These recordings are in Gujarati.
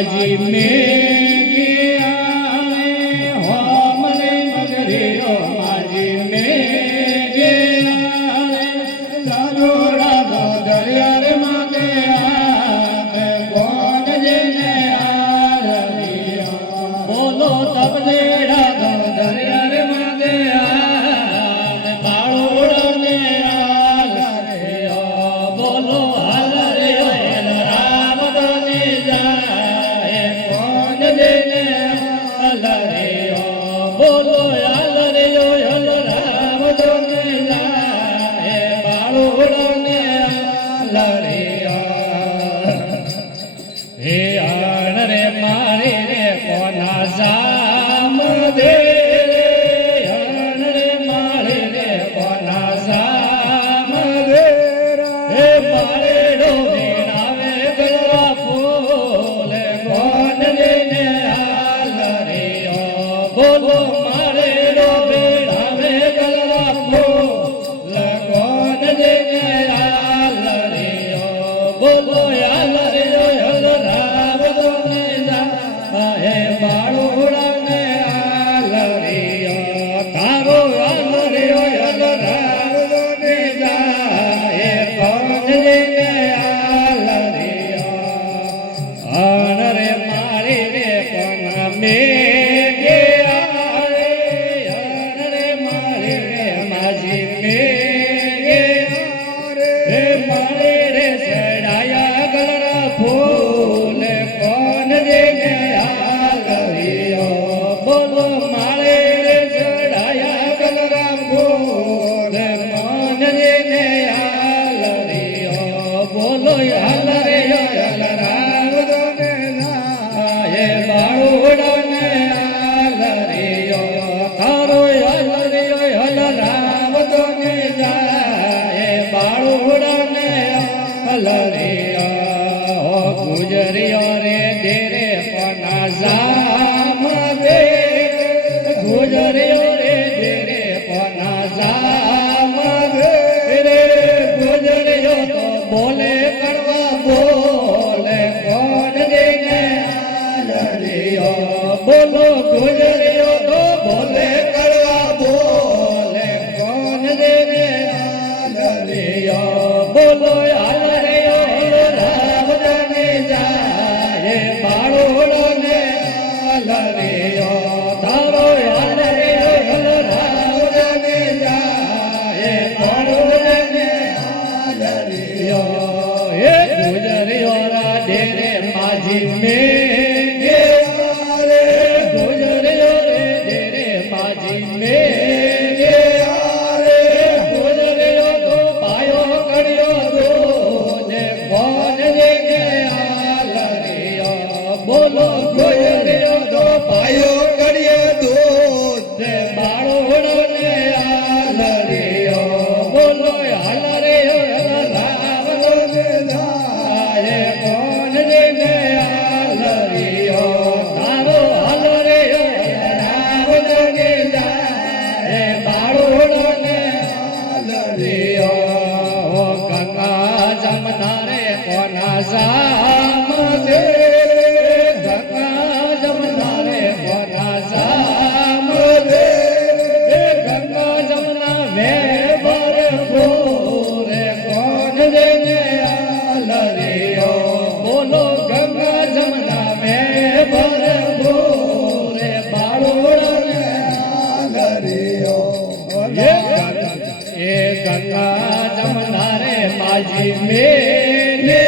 માજી મેં હોમ રે મગરીઓ માજી મેં દાદોડા દો દરિયા રે માગે કોણ જેને બોલો તબ દેડા દો દરિયા રે માગે બાળોડા ને બોલો હાલ રે રામ દોને જાય કોણ જેને બોલો હાલ રે રામ દોને જાય બાળોડા ને હે આણ રે મારે રે કોના સામ દે આણ રે મારે રે કોના સામ દે હે મારે ડોબે નાવે ગલવા ફૂલ કોણ જેને હાલ રે બોલો મારે ડોબે નાવે ગલવા ફૂલ કોણ જેને હાલ રે બોલો હાલ રે રામ દોને જાય બાળોડા ને હાલ રે તારો હાલ રે રામ દોને જાય કોણ જેને હાલ રે આણ રે મારે રે કોના મેં ગે આરે આણ રે મારે રે માજી મેં ગે હે મારે રે સડાયા ગલરા ફૂલ કોણ જેને હાલ રે બોલો મારે રે સડાયા ગલરા ફૂલ કોણ જેને હાલ રે બોલો હાલ રે રામ દોને જાય બાળોડા ને હાલ રે તારો હાલ રે રામ દોને જાય બાળોડા ને હાલ રે ગુજરિયો રે દેરે કોના જામ દે ગુજરિયો રે દેરે કોના જામ દે રે ગુજરિયો તો બોલે કડવા બોલે કોણ જેને હાલ રે બોલો ગુજરિયો તો બોલે કડવા બોલે કોણ જેને હાલ રે બોલો હાલ રે રામ દોને જાય બાળોડા ને હાલ રે તારો હાલ રે રામ દોને જાય બાળોડા ને હાલ રે હે ગુજરિયો રા ડેરે માજી મેં ગે રે ગુજરિયો રે ડેરે માજી મેં ગે રે ગુજરિયો તો પાયો કડ્યો દૂધ કોણ જેને હાલ રે બોલો ગુજરિયો તો પાયો કડ્યો દૂધ બાળોડા ને હાલ રે બોલો હાલ રે રામ દોને જાય કોણ જેને હાલ રે તારો હાલ રે રામ દોને જાય બાળોડા ને હાલ રે ગંગા જમના રે કોના સામ દે ગંગા જમના રે કોના સામ દે ગંગા જમના વે ભરપૂર કોણ જેને હાલ રે બોલો ગંગા જમના વે ભરપૂર બાળોડા ને હાલ રે એ ગંગા જમના રે માજી મેં રે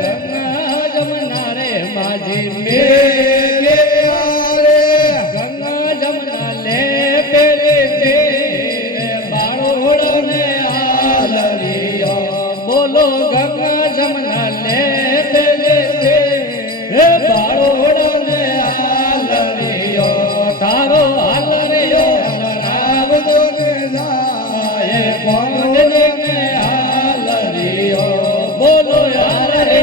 ગંગા જમના રે માજી મેં રે ગંગા જમના લે પેરે તે બાળોડા ને હાલ રે બોલો ગંગા જમના લે પેરે તે બાળોડા ને હાલ રે તારો હાલ રે રામ દોને જાય કોણ જેને હાલ રે બોલો હાલ રે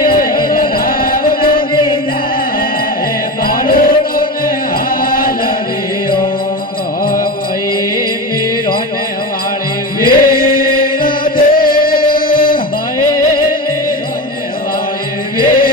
રામ દોને જાય બાળોડા ને હાલ રે મીરો ને વાળી વેર દે મીરો ને વાળી વેર